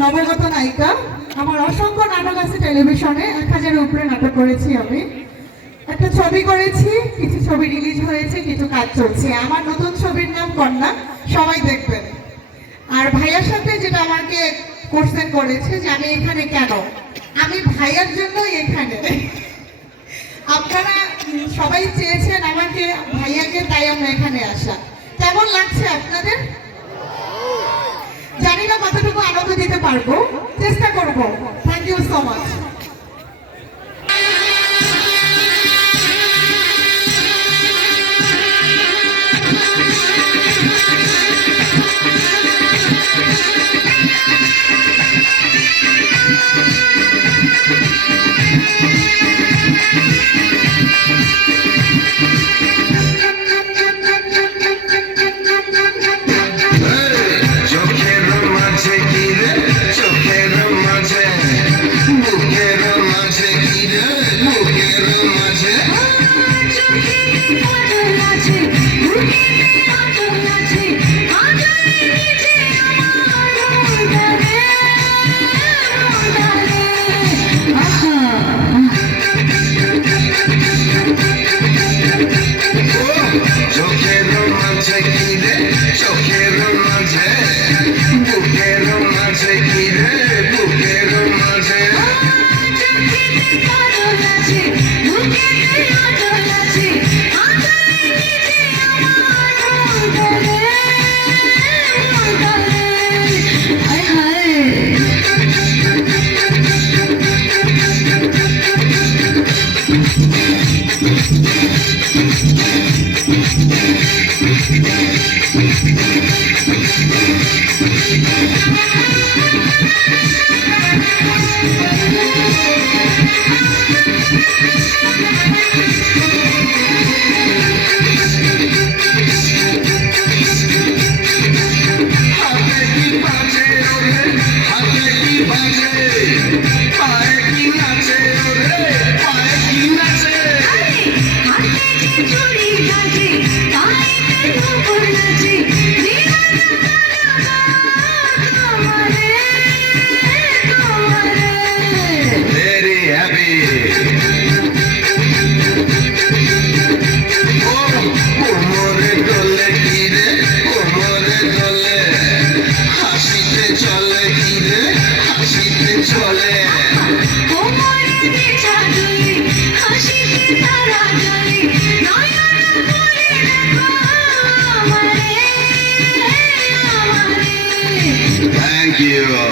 নবগত নায়িকা। আমার অসংখ্য নাটক আছে টেলিভিশনে, 1000-এর উপরে নাটক করেছি আমি। একটা ছবি করেছি, কিছু ছবি রিলিজ হয়েছে, কিছু কাজ চলছে। আমার নতুন ছবির নাম কন্যা, সবাই দেখবেন। আর ভাইয়ার সাথে যেটা আমাকে কোশ্চেন করেছে যে আমি এখানে কেন, আমি ভাইয়ার জন্যই এখানে। আপনারা সবাই চেয়েছেন আমাকে, ভাইয়াকে, তাই আমরা এখানে আসা। কেমন লাগছে আপনাদের? জানি না কতটুকু আনন্দ দিতে পারবো, চেষ্টা করবো। Thank you so much. Thank you.